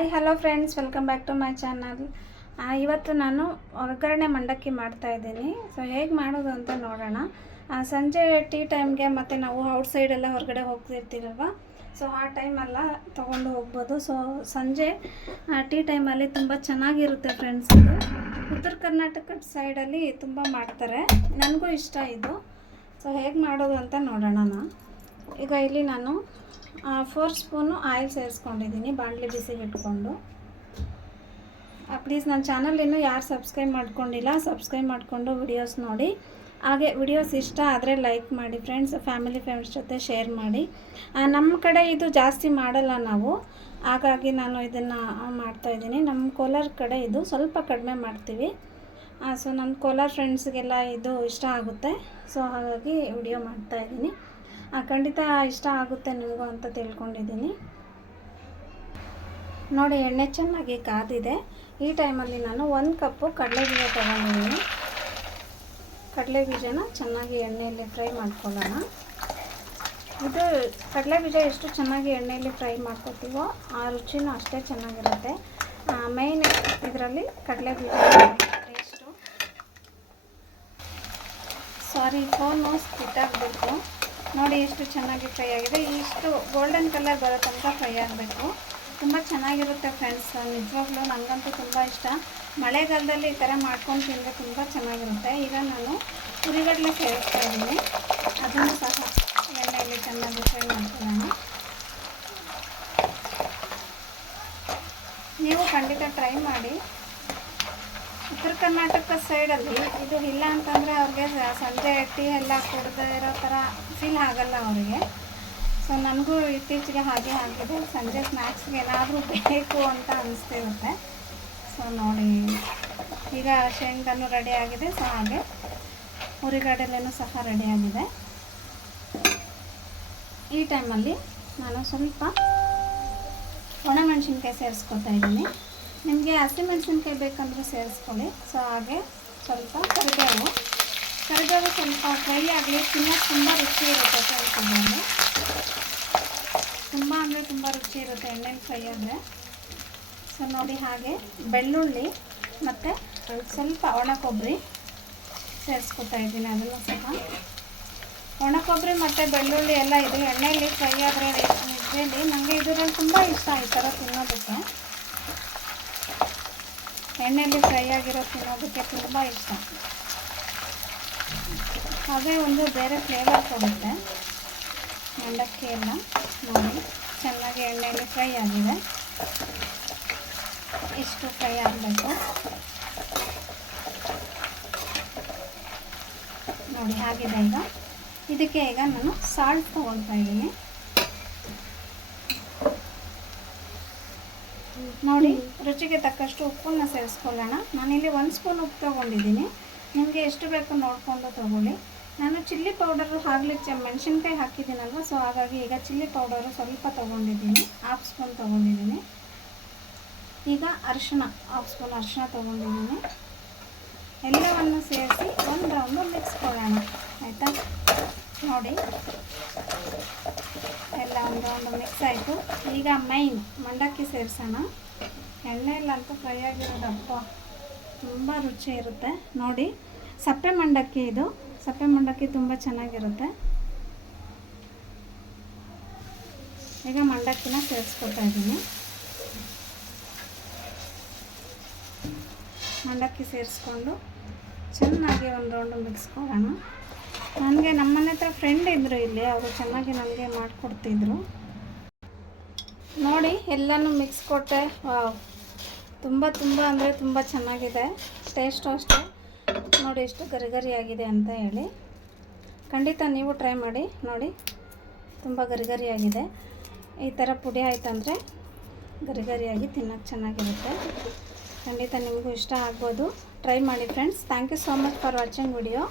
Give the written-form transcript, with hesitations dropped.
Hi hello friends, welcome back to my channel. ಇವತ್ತು ನಾನು ಒಗ್ಗರಣೆ ಮಂಡಕ್ಕಿ ಮಾಡ್ತಾಯಿದ್ದೀನಿ. ಸೊ ಹೇಗೆ ಮಾಡೋದು ಅಂತ ನೋಡೋಣ. ಸಂಜೆ ಟೀ ಟೈಮ್ಗೆ ಮತ್ತು ನಾವು ಔಟ್ಸೈಡೆಲ್ಲ ಹೊರಗಡೆ ಹೋಗ್ತಿರ್ತೀರಲ್ವ, ಸೊ ಆ ಟೈಮೆಲ್ಲ ತೊಗೊಂಡು ಹೋಗ್ಬೋದು. ಸೊ ಸಂಜೆ ಟೀ ಟೈಮಲ್ಲಿ ತುಂಬ ಚೆನ್ನಾಗಿರುತ್ತೆ ಫ್ರೆಂಡ್ಸ್. ಇದು ಉತ್ತರ ಕರ್ನಾಟಕದ ಸೈಡಲ್ಲಿ ತುಂಬ ಮಾಡ್ತಾರೆ, ನನಗೂ ಇಷ್ಟ ಇದು. ಸೊ ಹೇಗೆ ಮಾಡೋದು ಅಂತ ನೋಡೋಣ. ಈಗ ಇಲ್ಲಿ ನಾನು 4 ಸ್ಪೂನು ಆಯಿಲ್ ಸೇರಿಸ್ಕೊಂಡಿದ್ದೀನಿ, ಬಾಣಲಿ ಬಿಸಿಗೆ ಇಟ್ಕೊಂಡು. ಪ್ಲೀಸ್ ನನ್ನ ಚಾನಲ್ ಇನ್ನೂ ಯಾರು ಸಬ್ಸ್ಕ್ರೈಬ್ ಮಾಡ್ಕೊಂಡಿಲ್ಲ, ಸಬ್ಸ್ಕ್ರೈಬ್ ಮಾಡಿಕೊಂಡು ವಿಡಿಯೋಸ್ ನೋಡಿ. ಹಾಗೆ ವಿಡಿಯೋಸ್ ಇಷ್ಟ ಆದರೆ ಲೈಕ್ ಮಾಡಿ ಫ್ರೆಂಡ್ಸ್, ಫ್ರೆಂಡ್ಸ್ ಜೊತೆ ಶೇರ್ ಮಾಡಿ. ನಮ್ಮ ಕಡೆ ಇದು ಜಾಸ್ತಿ ಮಾಡಲ್ಲ ನಾವು, ಹಾಗಾಗಿ ನಾನು ಇದನ್ನು ಮಾಡ್ತಾಯಿದ್ದೀನಿ. ನಮ್ಮ ಕೋಲಾರ ಕಡೆ ಇದು ಸ್ವಲ್ಪ ಕಡಿಮೆ ಮಾಡ್ತೀವಿ. ಸೊ ನನ್ನ ಕೋಲಾರ ಫ್ರೆಂಡ್ಸ್ಗೆಲ್ಲ ಇದು ಇಷ್ಟ ಆಗುತ್ತೆ. ಸೊ ಹಾಗಾಗಿ ವಿಡಿಯೋ ಮಾಡ್ತಾಯಿದ್ದೀನಿ. ಖಂಡಿತ ಇಷ್ಟ ಆಗುತ್ತೆ ನಿಮಗೂ ಅಂತ ತಿಳ್ಕೊಂಡಿದ್ದೀನಿ. ನೋಡಿ, ಎಣ್ಣೆ ಚೆನ್ನಾಗಿ ಕಾದಿದೆ. ಈ ಟೈಮಲ್ಲಿ ನಾನು 1 ಕಪ್ಪು ಕಡಲೆಬೀಜ ತೊಗೊಂಡಿದ್ದೀನಿ. ಕಡಲೆಬೀಜನ ಚೆನ್ನಾಗಿ ಎಣ್ಣೆಯಲ್ಲಿ ಫ್ರೈ ಮಾಡ್ಕೊಳ್ಳೋಣ. ಇದು ಕಡಲೆಬೀಜ ಎಷ್ಟು ಚೆನ್ನಾಗಿ ಎಣ್ಣೆಯಲ್ಲಿ ಫ್ರೈ ಮಾಡ್ಕೊತೀವೋ ಆ ರುಚಿನೂ ಅಷ್ಟೇ ಚೆನ್ನಾಗಿರುತ್ತೆ. ಮೇಯ್ನ್ ಇದರಲ್ಲಿ ಕಡಲೆಬೀಜ ಟೇಸ್ಟು. ಸಾರಿ, ಫೋನು ಸ್ಕಿಟ್ ಆಗಬೇಕು. ನೋಡಿ ಎಷ್ಟು ಚೆನ್ನಾಗಿ ಫ್ರೈ ಆಗಿದೆ. ಇಷ್ಟು ಗೋಲ್ಡನ್ ಕಲರ್ ಬರೋ ತನಕ ಫ್ರೈ ಆಗಬೇಕು. ತುಂಬ ಚೆನ್ನಾಗಿರುತ್ತೆ ಫ್ರೆಂಡ್ಸ್, ನಿಜವಾಗ್ಲೂ ನನಗಂತೂ ತುಂಬ ಇಷ್ಟ. ಮಳೆಗಾಲದಲ್ಲಿ ಈ ಥರ ಮಾಡ್ಕೊಂಡು ತಿಂದರೆ ತುಂಬ ಚೆನ್ನಾಗಿರುತ್ತೆ. ಈಗ ನಾನು ಹುರಿಗಡಲೆ ಸೇರಿಸ್ತಾ ಇದ್ದೀನಿ, ಅದನ್ನು ಸಹ ಎಣ್ಣೆಯಲ್ಲಿ ಚೆನ್ನಾಗಿ ಫ್ರೈ ಮಾಡ್ಕೊಳ್ಳೋಣ. ನೀವು ಖಂಡಿತ ಟ್ರೈ ಮಾಡಿ. ಉತ್ತರ ಕರ್ನಾಟಕ ಸೈಡಲ್ಲಿ ಇದು ಇಲ್ಲ ಅಂತಂದರೆ ಅವ್ರಿಗೆ ಸಂಜೆ ಟೀ ಎಲ್ಲ ಕುಡ್ದೇ ಇರೋ ಥರ ಫೀಲ್ ಆಗಲ್ಲ ಅವರಿಗೆ. ಸೊ ನನಗೂ ಇತ್ತೀಚೆಗೆ ಹಾಗೆ ಆಗಿದೆ, ಸಂಜೆ ಸ್ನ್ಯಾಕ್ಸ್ಗೆ ಏನಾದರೂ ಬೇಕು ಅಂತ ಅನಿಸ್ತಿರುತ್ತೆ. ಸೊ ನೋಡಿ, ಈಗ ಶೇಂಗಾನು ರೆಡಿ ಆಗಿದೆ. ಸೊ ಹಾಗೆ ಹುರಿಗಡಲೆನೂ ಸಹ ರೆಡಿಯಾಗಿದೆ. ಈ ಟೈಮಲ್ಲಿ ನಾನು ಸ್ವಲ್ಪ ಒಣಮೆಣಸಿನ್ಕಾಯಿ ಸೇರಿಸ್ಕೊತಾ ಇದ್ದೀನಿ. ನಿಮಗೆ ಹಸಿಮೆಣಸಿನ್ಕಾಯಿ ಬೇಕಂದ್ರೆ ಸೇರಿಸ್ಕೊಳ್ಳಿ. ಸೊ ಹಾಗೆ ಸ್ವಲ್ಪ ಕರಿಬೇವು ಸ್ವಲ್ಪ ಫ್ರೈ ಆಗಲಿ, ತಿನ್ನೋಕ್ಕೆ ತುಂಬ ರುಚಿ ಇರುತ್ತೆ ಫ್ರೆಂಡ್ಸ್. ತುಂಬ ಅಂದರೆ ತುಂಬ ರುಚಿ ಇರುತ್ತೆ ಎಣ್ಣೆಲಿ ಫ್ರೈ ಆದರೆ. ಸೊ ನೋಡಿ, ಹಾಗೆ ಬೆಳ್ಳುಳ್ಳಿ ಮತ್ತು ಸ್ವಲ್ಪ ಒಣ ಕೊಬ್ಬರಿ ಸೇರಿಸ್ಕೊತಾ ಇದ್ದೀನಿ. ಅದನ್ನು ಸಹ ಒಣ ಕೊಬ್ಬರಿ ಮತ್ತು ಬೆಳ್ಳುಳ್ಳಿ ಎಲ್ಲ ಇದು ಎಣ್ಣೆಯಲ್ಲಿ ಫ್ರೈ ಆದರೆ ನಿಜದಲ್ಲಿ ನನಗೆ ಇದರಲ್ಲಿ ತುಂಬ ಇಷ್ಟ ಈ ಥರ ತಿನ್ನೋದಕ್ಕೆ. ಎಣ್ಣೆಯಲ್ಲಿ ಫ್ರೈ ಆಗಿರೋ ತಿನ್ನೋದಕ್ಕೆ ತುಂಬ ಇಷ್ಟ. ಹಾಗೆ ಒಂದು ಬೇರೆ ಫ್ಲೇವರ್ ಕೊಡುತ್ತೆ ಮಂಡಕ್ಕಿ ಎಲ್ಲ. ನೋಡಿ, ಚೆನ್ನಾಗಿ ಎಣ್ಣೆಯಲ್ಲಿ ಫ್ರೈ ಆಗಿದೆ. ಇಷ್ಟು ಫ್ರೈ ಆಗಬೇಕು ನೋಡಿ, ಆಗಿದೆ. ಇದಕ್ಕೆ ಈಗ ನಾನು ಸಾಲ್ಟ್ ತೊಗೊಳ್ತಾ ಇದ್ದೀನಿ. ನೋಡಿ, ರುಚಿಗೆ ತಕ್ಕಷ್ಟು ಉಪ್ಪನ್ನು ಸೇರಿಸ್ಕೊಳ್ಳೋಣ. ನಾನಿಲ್ಲಿ 1 ಸ್ಪೂನ್ ಉಪ್ಪು ತೊಗೊಂಡಿದ್ದೀನಿ. ನಿಮಗೆ ಎಷ್ಟು ಬೇಕು ನೋಡಿಕೊಂಡು ತೊಗೊಳ್ಳಿ. ನಾನು ಚಿಲ್ಲಿ ಪೌಡರು ಹಾಕ್ಲಿಕ್ಕೆ ಮೆಣಸಿನ್ಕಾಯಿ ಹಾಕಿದ್ದೀನಲ್ವ, ಸೊ ಹಾಗಾಗಿ ಈಗ ಚಿಲ್ಲಿ ಪೌಡರು ಸ್ವಲ್ಪ ತೊಗೊಂಡಿದ್ದೀನಿ, 1/2 ಸ್ಪೂನ್ ತೊಗೊಂಡಿದ್ದೀನಿ. ಈಗ ಅರಿಶಿಣ 1/2 ಸ್ಪೂನ್ ಅರಿಶಿಣ ತೊಗೊಂಡಿದ್ದೀನಿ. ಎಲ್ಲವನ್ನು ಸೇರಿಸಿ ಒಂದು ರೌಂಡು ಮಿಕ್ಸ್ ಕೊಡೋಣ, ಆಯಿತಾ? ನೋಡಿ, ಎಲ್ಲ ಒಂದು ರೌಂಡು ಮಿಕ್ಸ್ ಆಯಿತು. ಈಗ ಮೈನ್ ಮಂಡಕ್ಕಿ ಸೇರಿಸೋಣ. ಎಣ್ಣೆಯಲ್ಲಂತೂ ಫ್ರೈ ಆಗಿರೋದಪ್ಪ ತುಂಬ ರುಚಿ ಇರುತ್ತೆ. ನೋಡಿ, ಸಪ್ಪೆ ಮಂಡಕ್ಕಿ ಇದು. ಸಪ್ಪೆ ಮಂಡಕ್ಕಿ ತುಂಬ ಚೆನ್ನಾಗಿರುತ್ತೆ. ಈಗ ಮಂಡಕ್ಕಿನ ಸೇರಿಸ್ಕೊತಾ ಇದ್ದೀನಿ. ಮಂಡಕ್ಕಿ ಸೇರಿಸ್ಕೊಂಡು ಚೆನ್ನಾಗಿ ಒಂದು ರೌಂಡು ಮಿಕ್ಸ್ ಕೊಡೋಣ. ನನಗೆ ನಮ್ಮನೆ ಹತ್ರ ಫ್ರೆಂಡ್ ಇದ್ದರು ಇಲ್ಲಿ, ಅವರು ಚೆನ್ನಾಗಿ ನನಗೆ ಮಾಡಿಕೊಡ್ತಿದ್ರು. ನೋಡಿ, ಎಲ್ಲನೂ ಮಿಕ್ಸ್ ಕೊಟ್ಟೆ. ತುಂಬ ಅಂದರೆ ತುಂಬ ಚೆನ್ನಾಗಿದೆ. ಟೇಸ್ಟು ಅಷ್ಟೇ. ನೋಡಿ ಎಷ್ಟು ಗರಿಗರಿಯಾಗಿದೆ ಅಂತ ಹೇಳಿ. ಖಂಡಿತ ನೀವು ಟ್ರೈ ಮಾಡಿ. ನೋಡಿ, ತುಂಬ ಗರಿಗರಿಯಾಗಿದೆ. ಈ ಥರ ಪುಡಿ ಆಯ್ತಂದರೆ ಗರಿಗರಿಯಾಗಿ ತಿನ್ನೋಕ್ಕೆ ಚೆನ್ನಾಗಿರುತ್ತೆ. ಖಂಡಿತ ನಿಮಗೂ ಇಷ್ಟ ಆಗ್ಬೋದು. ಟ್ರೈ ಮಾಡಿ friends. Thank you so much for watching video.